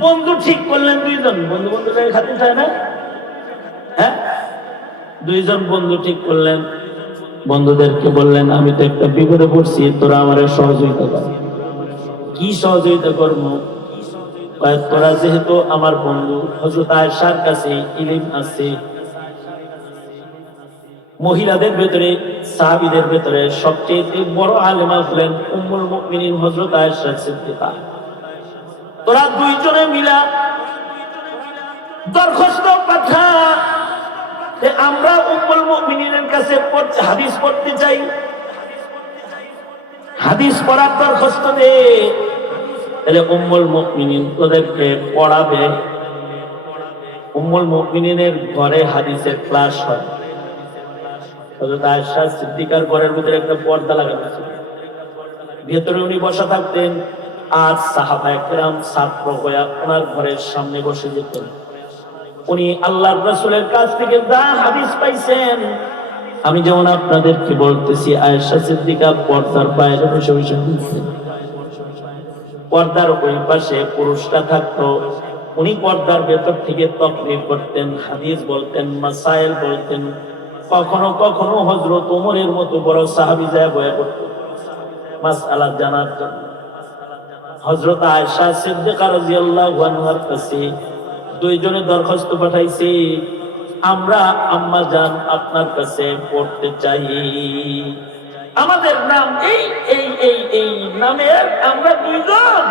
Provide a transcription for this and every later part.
বন্ধু ঠিক করলেন দুইজন। বন্ধু খাতে চায় না হ্যাঁ? দুইজন বন্ধু ঠিক করলেন। বন্ধুদেরকে বললেন, আমি তো একটা বিপদে পড়ছি, তোরা আমার সহযোগিতা কর। কি সহযোগিতা করব? তোরা যেহেতু আমার বন্ধু হজরত আয়েশার কাছে ইলিম আছে মহিলাদের ভেতরে, সাহাবিদের ভেতরে সবচেয়ে বড় আলেমা হলেন উম্মুল মুমিনিন হযরত আয়েশা সিদ্দিকা। তোরা দুইজনে মিলা দরখাস্ত পাঠা। যে আমরা উম্মুল মুমিনিনের কাছে হাদিস পড়তে চাই হাদিস পড়ার দরখাস্ত দে। তাহলে উম্মুল মুমিনিন তোদেরকে পড়াবে। উম্মুল মুমিনিনের ঘরে হাদিসের ক্লাস হয়। আয়েশা সিদ্দিকার ঘরের ভিতরে একটা পর্দা লাগানো উনি বসা থাকতেন আর সাহাবা একরাম ছাত্র হইয়া ওনার ঘরের সামনে বসে যেতেন। উনি কাছ থেকে হাদিস পাইছেন, আমি যেমন আপনাদেরকে বলতেছি, আয়েশা সিদ্দিকা পর্দার বাইরে বসে বসে পর্দার ওই পাশে পুরুষটা থাকতো, উনি পর্দার ভেতর থেকে তকরির করতেন, হাদিস বলতেন মাসাইল বলতেন কখনো কখনো হজরত ওমরের মতো বড় সাহাবি যায় বয়া করতেন মাসআলা জানার জন্য। হজরত আনহার কাছে দুইজনে দরখাস্ত পাঠাইছি, আমরা আম্মা জান আপনার কাছে পড়তে চাই। আমাদের নাম এই এই এই এই নামের আমরা দুইজন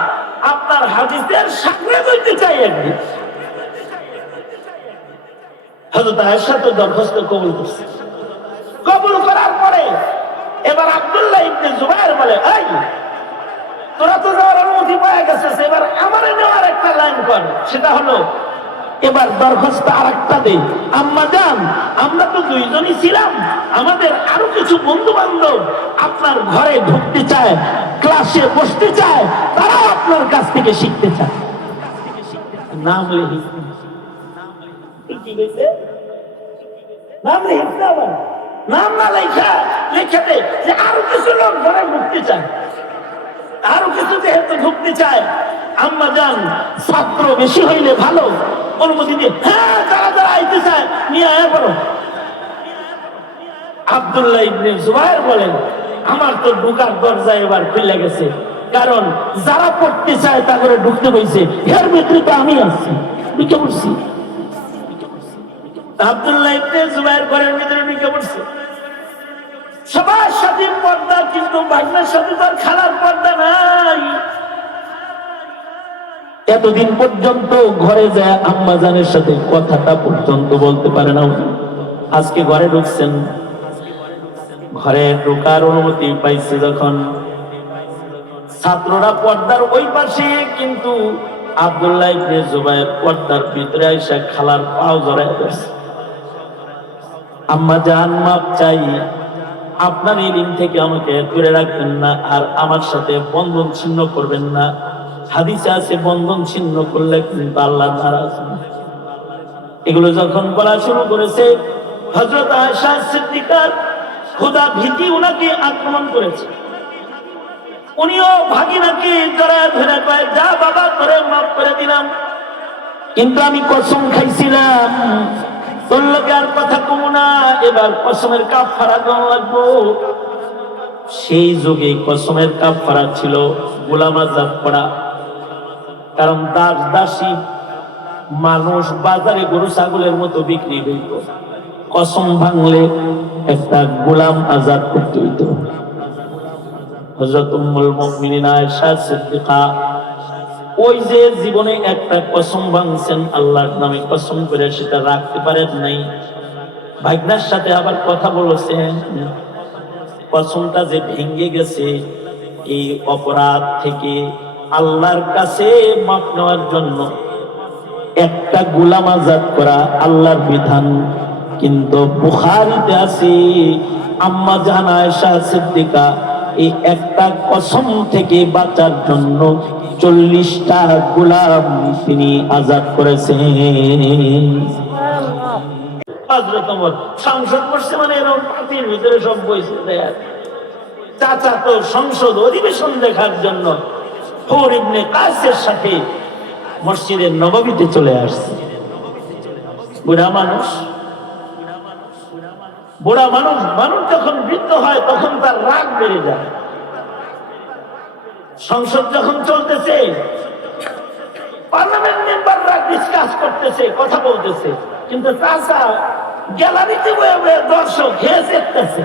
আপনার হাদিসের সামনে বলতে চাই একদিন হযরত আয়েশা তো দরখাস্ত কবুল করছে। কবুল করার পরে এবার আব্দুল্লাহ ইবনে জুবাইর বলে, এই, তোরা তো যাওয়ার অনুমতি পাওয়া গেছিস এবার আমার নেওয়ার একটা লাইন কর সেটা হলো, এবার দরখাস্ত আর একটা দে। আম্মা যান আমরা তো দুইজনই ছিলাম, আমাদের আরও কিছু বন্ধু বান্ধব আপনার ঘরে ঢুকতে চায়, ক্লাসে বসতে চায়, তারাও আপনার কাছ থেকে শিখতে চায়। নাম লিখি কি নাম নাম না লেখা যে আরও কিছু লোক ঘরে ঢুকতে চায়, আরও কিছু যেহেতু ঢুকতে চায়, আম্মা যান, ছাত্র বেশি হইলে ভালো। অনুমতি দিয়ে হ্যাঁ যারা যারা আইতে চায়, নিয়ে আয়া করো। আব্দুল্লাহ ইবনে বলেন, আমার তো ঢুকার দরজা এবার খুলে গেছে। কারণ যারা পড়তে চায় তা করে ঢুকতে হয়েছে এর ভিতরে তো আমি আছি আব্দুল্লাহ ইবনে জুবাইর ঘরের ভিতরে ঢুকে পড়ছে। সবার সাথে পর্দা, কিন্তু ভাগনার সাথে তার খালার পর্দা নাই। এতদিন পর্যন্ত ঘরে যায় আম্মা জানের সাথে কথাটা পর্যন্ত বলতে পারে না আজকে ঘরে ঢুকছেন। ঘরে ঢোকার অনুমতি পাইছে যখন। ছাত্ররা পর্দার ওই পাশে, কিন্তু আব্দুল্লাহ ইবনে জুবাইর পর্দার ভিতরে আইসা খালার পাও জড়ায় ধরছে। আম্মা জান, মাপ চাই। আপনার ঋণ থেকে আমাকে দূরে রাখবেন না, আর আমার সাথে বন্ধন ছিন্ন করবেন না। হাদিসে আছে, বন্ধন ছিন্ন করলে কিন্তু আল্লাহ নারাজ। এগুলো যখন বলা শুরু করেছে হজরত আয়েশা সিদ্দিকার খোদা ভীতি উনাকে আক্রমণ করেছে। উনিও ভাগিনাকে জড়ায় ধরে কয়, যা বাবা করে মাফ করে দিলাম। কিন্তু আমি কসম খাইছিলাম। সেই যুগে কসমের কাপ ফাড়া ছিল গোলাম আজাদ পড়া। কারণ দাস দাসী মানুষ বাজারে গরু, ছাগলের মতো বিক্রি হইত। কসম ভাঙলে একটা গোলাম আজাদ করতে হইত। হযরত উম্মুল মুমিনিন আয়েশা সিদ্দিকা ওই যে জীবনে একটা কসম ভাঙছেন আল্লাহর নামে, কসম করে সেটা রাখতে পারেন নাই। ভাগ্নার সাথে আবার কথা বলেছেন, কসমটা যে ভেঙে গেছে, এই অপরাধ থেকে আল্লাহর কাছে মাপ নেওয়ার জন্য একটা গোলাম আজাদ করা আল্লাহর বিধান। কিন্তু বুখারিতে আছে, আম্মা জান আয়েশা সিদ্দিকা, এই একটা কসম থেকে বাঁচার জন্য চল্লিশটা গোলাম তিনি আজাদ করেছেন। সংসদ মানে এরকম পার্টির ভিতরে সব বইছে দেয়ার চাচা তো সংসদ অধিবেশন দেখার জন্য হুর ইবনে কাসের সাথে মসজিদের চলে আসছে। বুড়া মানুষ বুড়া মানুষ মানুষ যখন বৃদ্ধ হয় তখন তার রাগ বেড়ে যায়। সংসদ যখন চলতেছে, পার্লামেন্ট মেম্বাররা ডিসকাস করতেছে, কথা বলতেছে। কিন্তু চাষা গ্যালারিতে বয়ে বয়ে দর্শক হেস দেখতেছে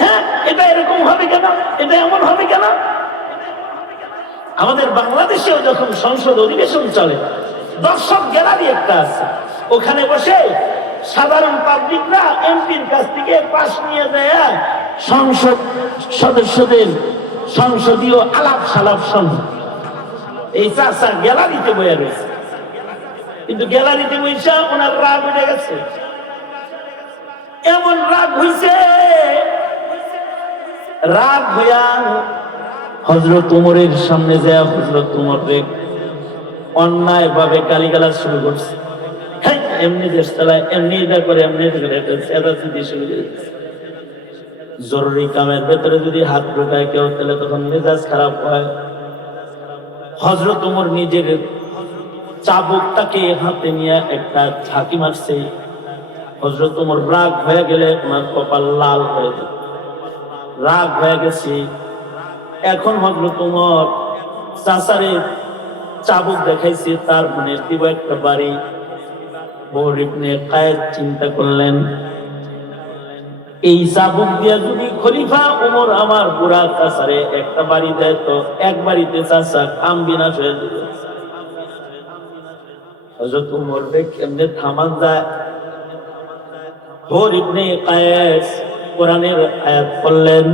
হ্যাঁ এটা এরকম হবে কেন? এটা এমন হবে কেন? আমাদের বাংলাদেশেও যখন সংসদ অধিবেশন চলে, দর্শক গ্যালারি একটা আছে। ওখানে বসে সাধারণ পাবলিকরা এমপির কাছ থেকে পাশ নিয়ে দেয় সংসদ সদস্যদের সংসদীয় আলাপ সালাপ শোনে এই চাষা গ্যালারিতে বয়ে রয়েছে। কিন্তু গ্যালারিতে বইসা ওনার রাগ উঠে গেছে। এমন রাগ হইছে রাগ হইয়া হজরত উমরের সামনে যায় হজরত উমর রে অন্যায় ভাবে গালিগালা শুরু করছে। হ্যাঁ, এমনি দেশ চালায় এমনি এটা করে এমনি এটা করে এটা শুরু করে। জরুরি কামের ভেতরে যদি হাত ঢোকায় কেউ, তাহলে তখন মেজাজ খারাপ হয়। হজরত উমর নিজের চাবুকটাকে হাতে নিয়ে একটা ঝাঁকি মারছে। হজরত উমর রাগ হয়ে গেলে ওনার কপাল লাল হয়ে যায়। রাগ হয়ে গেছি। এখন হজরত চাচারে চাবুক দেখাইছে, তার মনে দিব একটা বাড়ি। বরিবনে কায়েদ চিন্তা করলেন এই চাবুক দিয়া যদি খলিফা উমর আমার বুড়া চাচারে একটা বাড়ি দেয় তো এক বাড়িতে চাচা বিনাশ হয়ে যাবে হজরত উমর কেমনে থামান যায়। হোর ইবনে কায়েস কোরআনের আয়াত পড়লেন।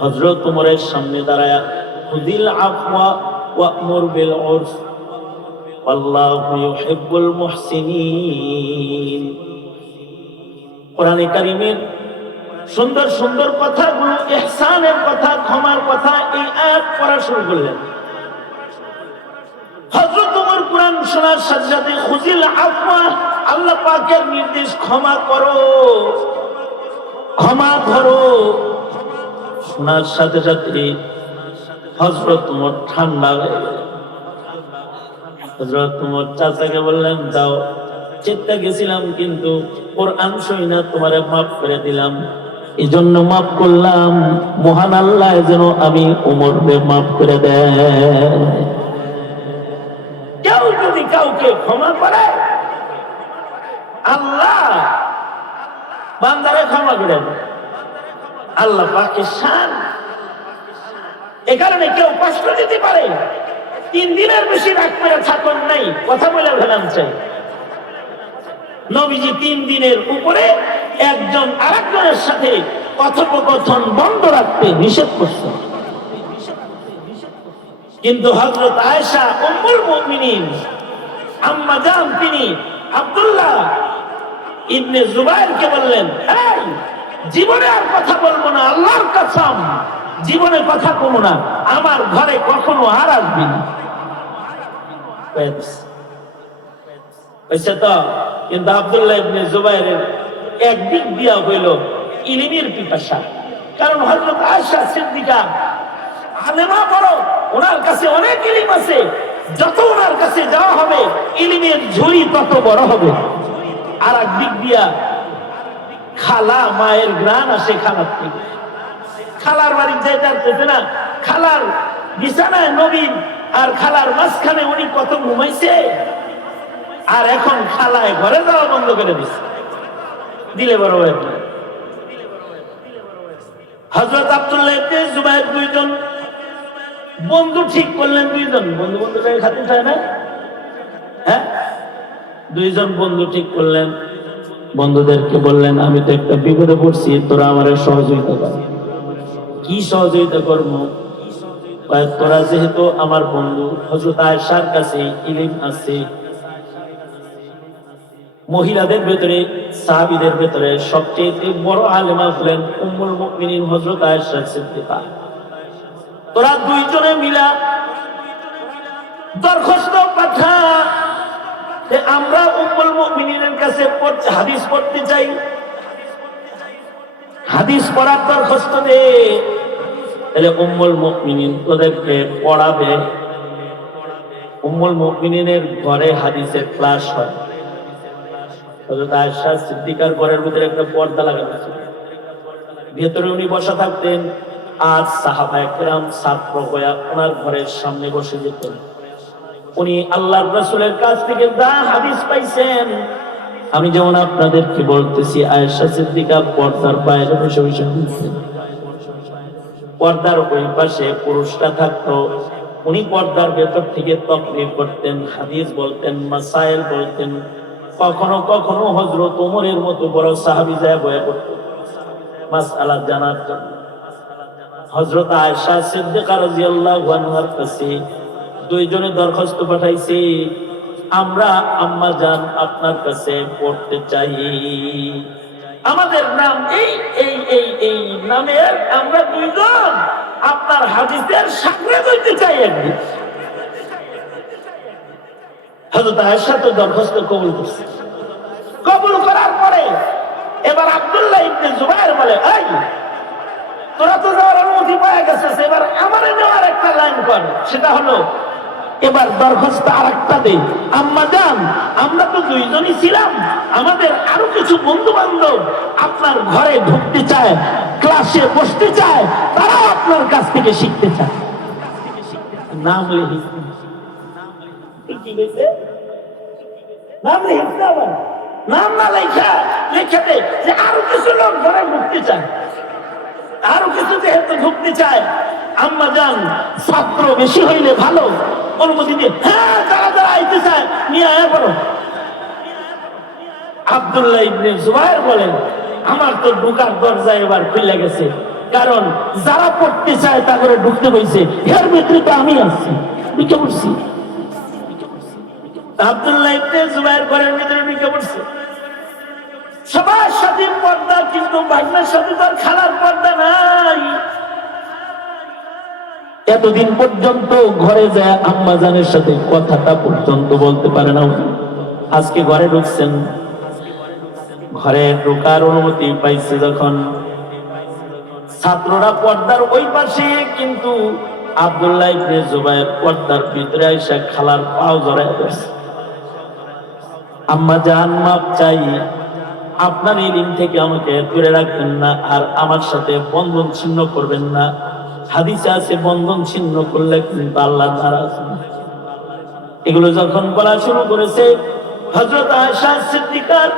হযরত উমরের সামনে দাঁড়ায়া খুদিল আফওয়া ওয়া'মুর বিল উরফ আল্লাহু ইউহিব্বুল মুহসিনিন। কোরআনে কারীমের সুন্দর সুন্দর কথাগুলো, ইহসানের কথা, ক্ষমার কথা এই আয়াত পড়া শুরু করলেন। হযরত উমর কোরআন শোনার সাথে সাথে খুজিল আফওয়া আল্লাহ পাকের নির্দেশ ক্ষমা করো। ক্ষমা করো। শোনার সাথে সাথে হজরত তোমার ঠান্ডা হয়ে গেল হজরত তোমার চাচাকে বললেন যাও চেষ্টা গেছিলাম, কিন্তু ওর আনসই না তোমারে মাফ করে দিলাম। এই জন্য মাফ করলাম। মহান আল্লাহ যেন আমি উমরকে মাফ করে দেয় কেউ যদি কাউকে ক্ষমা করে, আল্লাহ বান্দারে ক্ষমা করে আল্লাহ পাকে শান। এ কারণে কেউ কষ্ট দিতে পারে। তিন দিনের বেশি রাগ করে থাকুন নাই, কথা বলে ফেলাম চাই। নবীজি তিন দিনের উপরে একজন আরেকজনের সাথে কথোপকথন বন্ধ রাখতে নিষেধ করছেন কিন্তু হজরত আয়েশা উম্মুল মুমিনিন, আম্মা জান তিনি আব্দুল্লাহ ইবনে জুবাইরকে বললেন, এই, জীবনে আর কথা বলব না, আল্লাহর কসম, জীবনে কথা কমো না, আমার ঘরে কখনো আর আসবি না। হয়েছে তো কিন্তু আব্দুল্লাহ ইবনে জুবাইরের একদিক দিয়া হইল ইলিমের পিপাসা। কারণ হযরত আয়েশা সিদ্দিকা আলেমা বড়, ওনার কাছে অনেক ইলিম আছে। যত ওনার কাছে যাওয়া হবে, ইলিমের ঝুড়ি তত বড় হবে। আর এক দিক দিয়া খালা মায়ের গ্রান আসে খালার থেকে। খালার বাড়ি যেতে আসতেছে না, খালার বিছানায় নবীন আর খালার মাঝখানে উনি কত ঘুমাইছে। আর এখন খালায় ঘরে যাওয়া বন্ধ করে দিচ্ছে দিলে বড় হয়ে হজরত আব্দুল্লাহ জুবাইর দুইজন। বন্ধু ঠিক করলেন দুইজন। বন্ধু বন্ধু খাতে চায় না? হ্যাঁ? দুইজন বন্ধু ঠিক করলেন। বন্ধুদেরকে বললেন, আমি তো একটা বিপদে পড়ছি, তোরা আমার সহযোগিতা কর। কি সহযোগিতা করব? তোরা যেহেতু আমার বন্ধু হজরত আয়েশার কাছে ইলিম আছে মহিলাদের ভেতরে, সাহাবিদের ভেতরে সবচেয়ে বড় আলেমা হলেন উম্মুল মুমিনিন হযরত আয়েশা সিদ্দিকা। তোরা দুইজনে মিলা দরখাস্ত পাঠা আমরা উম্মুল কাছে হাদিস পড়তে চাই। হাদিস পড়ার দরখাস্ত দে। তাহলে উম্মুল মুমিনিন তোদেরকে পড়াবে। উম্মুল মুমিনিনের ঘরে হাদিসের ক্লাস হয়। হযরত আয়েশা সিদ্দিকার ঘরের ভিতরে একটা পর্দা লাগানো ছিল। ভেতরে উনি বসা থাকতেন আর সাহাবা একরাম ছাত্র হইয়া ওনার ঘরের সামনে বসে যেতেন উনি কাছ থেকে হাদিস পাইছেন, আমি যেমন আপনাদেরকে বলতেছি, আয়েশা সিদ্দিকা পর্দার বাইরে বসে বসে পর্দার ওই পাশে পুরুষরা থাকতো, উনি পর্দার ভেতর থেকে তকরির করতেন, হাদিস বলতেন মাসাইল বলতেন কখনো কখনো হজরত ওমরের মতো বড় সাহাবি যায় বয়ে মাসআলা জানার জন্য। হজরত আনহার কাছে দুইজনে দরখাস্ত আমরা আম্মা জান আপনার কাছে পড়তে চাই। আমাদের নাম এই এই এই এই নামের আমরা দুইজন আপনার হাদিসের সামনে চাই একদিন। হযরত আয়েশা তো দরখাস্ত কবুল করছে। কবুল করার পরে এবার আব্দুল্লাহ ইবনে জুবাইর বলে, এই, তোরা তো যাওয়ার অনুমতি পাওয়া গেছিস এবার আমারে নেওয়ার একটা লাইন কর। সেটা হলো, এবার দরখাস্ত আর একটা দেই আম্মা যান আমরা তো দুইজনই ছিলাম, আমাদের আরও কিছু বন্ধু বান্ধব আপনার ঘরে ঢুকতে চায়, ক্লাসে বসতে চায়, তারাও আপনার কাছ থেকে শিখতে চায়। নাম লিখি। কি নাম নাম না লেখা যে আরও কিছু লোক ঘরে চায়। আরও কিছু যেহেতু চায়, আম্মা যান, ছাত্র বেশি হইলে ভালো। অনুমতি দিয়ে হ্যাঁ যারা যারা আইতে চায়, নিয়ে আয়া করো আব্দুল্লাহ ইবনে জুবাইর বলেন, আমার তো ঢুকার দরজা এবার খুলে গেছে। কারণ যারা পড়তে চায় তা করে ঢুকতে হয়েছে এর ভিতরে তো আমি আছি ঘরের ভিতরে সবার সাথে নাই। এতদিন পর্যন্ত ঘরে যায় আম্মা জানের সাথে কথাটা পর্যন্ত বলতে পারে না আজকে ঘরে ঢুকছেন। ঘরে ঢোকার অনুমতি পাইছে যখন। ছাত্ররা পর্দার ওই পাশে, কিন্তু আব্দুল্লাহ পর্দার ভিতরে খালার পাও জড়ায় ধরছে। আম্মা জান, মাপ চাই। আপনার ঋণ থেকে আমাকে দূরে রাখবেন না, আর আমার সাথে বন্ধন ছিন্ন করবেন না। হাদিসে আছে, বন্ধন ছিন্ন করলে কিন্তু আল্লাহ নারাজ। এগুলো যখন বলা শুরু করেছে হজরত আয়সা সিদ্দিকার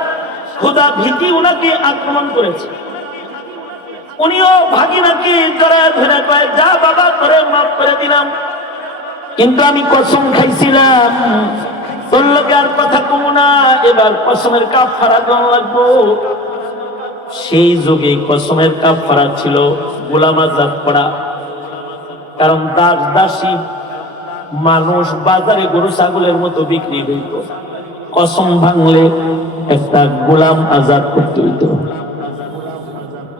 খোদা ভীতি উনাকে আক্রমণ করেছে। উনিও ভাগিনাকে জড়ায় ধরে কয়, যা বাবা করে মাফ করে দিলাম। কিন্তু আমি কসম খাইছিলাম। সেই যুগে কসমের কাপ ফারা ছিল গোলাম আজাদ করা কারণ দাস দাসী মানুষ বাজারে গরু, ছাগলের মতো বিক্রি হইত। কসম ভাঙলে একটা গোলাম আজাদ করতে হইত।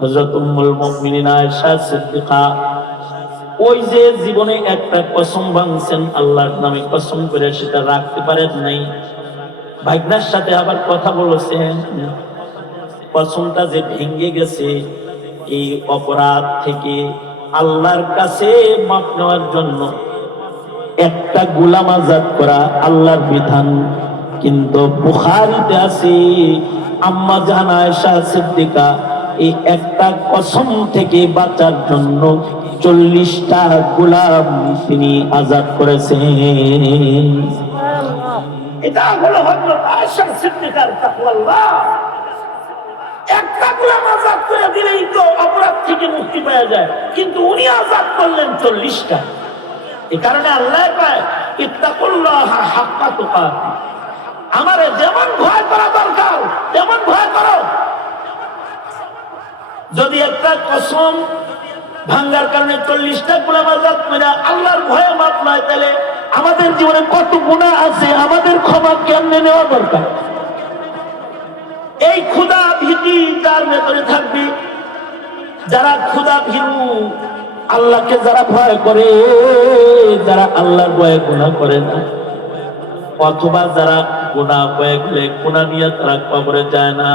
হজরত উম্মুল মুমিনিন আয়েশা সিদ্দিকা ওই যে জীবনে একটা কসম ভাঙছেন আল্লাহর নামে, কসম করে সেটা রাখতে পারেন নাই। ভাগ্নার সাথে আবার কথা বলেছেন, কসমটা যে ভেঙে গেছে, এই অপরাধ থেকে আল্লাহর কাছে মাপ নেওয়ার জন্য একটা গোলাম আজাদ করা আল্লাহর বিধান। কিন্তু বুখারিতে আছে, আম্মা জাহান আয়েশা সিদ্দিকা এই একটা কসম থেকে বাঁচার জন্য চল্লিশটা গোলাম তিনি আজাদ করেছেন। তো অপরাধ থেকে মুক্তি পাওয়া যায়, কিন্তু উনি আজাদ করলেন চল্লিশটা। এই কারণে আল্লাহ আমারে যেমন ভয় করা দরকার, তেমন ভয় করো। যদি একটা কসম ভাঙ্গার কারণে চল্লিশটা গোলাম আজাদ করে আল্লাহর ভয়ে মাপ নয়, তাহলে আমাদের জীবনে কত গুণা আছে, আমাদের ক্ষমা কেমনে নেওয়া দরকার? এই ক্ষুদা ভীতি যার ভেতরে থাকবে, যারা ক্ষুদা ভীরু, আল্লাহকে যারা ভয় করে, যারা আল্লাহর ভয়ে গুণা করে না। অথবা যারা গুণা গেলে গুণা নিয়ে তারা কবরে যায় না।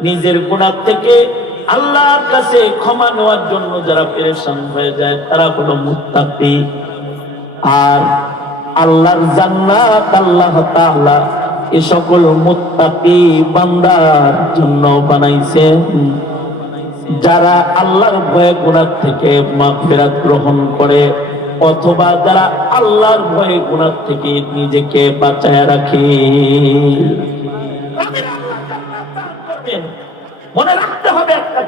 নিজের গুণার থেকে আল্লাহর কাছে ক্ষমা নেওয়ার জন্য যারা পেরেশান হয়ে যায়, তারা হলো মুত্তাকি। আর আল্লাহর জান্নাত, আল্লাহ তাআলা এ সকল মুত্তাকি বান্দার জন্য বানাইছেন। যারা আল্লাহর ভয়ে গুনাহ থেকে মাগফিরাত গ্রহণ করে, অথবা যারা আল্লাহর ভয়ে গুনাহ থেকে নিজেকে বাঁচায় রাখে। মনে একটা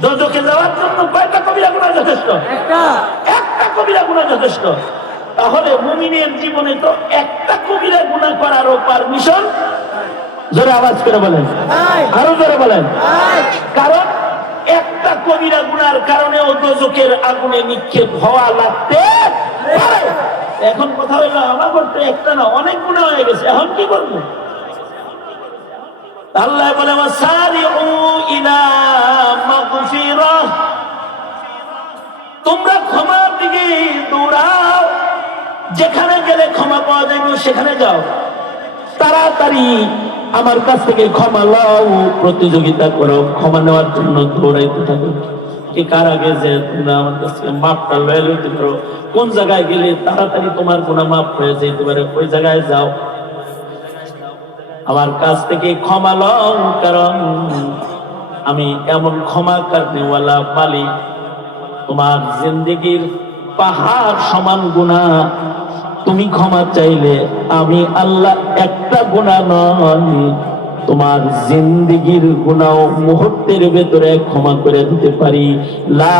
দজকে যাওয়ার জন্য কয়টা কবিরা গুণা যথেষ্ট? একটা। কবিরা গুণা যথেষ্ট। তাহলে মুমিনের জীবনে তো একটা কবিরা গুণা করারও পারমিশন জোরে আওয়াজ করে বলেন। আরও জোরে বলেন। কারণ একটা কবিরা গুনার কারণে ও দোজকের আগুনে নিক্ষেপ হওয়া লাগতে পারে। এখন কথা হইল আমার করতে একটা না অনেক গুণা হয়ে গেছে। এখন কি করব? আল্লাহ বলে তোমরা ক্ষমার দিকে দৌড়াও। যেখানে গেলে ক্ষমা পাওয়া যাবে সেখানে যাও। তাড়াতাড়ি আমার কাছ থেকে ক্ষমা লও, প্রতিযোগিতা করো, ক্ষমা নেওয়ার জন্য দৌড়াইতে থাকো। কে কার আগে যে তোমরা আমার কাছ থেকে মাপটা লয়ে লইতে পারো? কোন জায়গায় গেলে তাড়াতাড়ি তোমার গুণা মাপ হয়ে যেতে পারে? ওই জায়গায় যাও। আমার কাছ থেকে ক্ষমা লও কারণ আমি এমন ক্ষমা কারণেওয়ালা মালিক। তোমার জিন্দগির পাহাড় সমান গুণা। তুমি ক্ষমা চাইলে আমি আল্লাহ একটা গুণা নয় তোমার জিন্দগির গুণাও মুহূর্তের ভেতরে ক্ষমা করে দিতে পারি। লা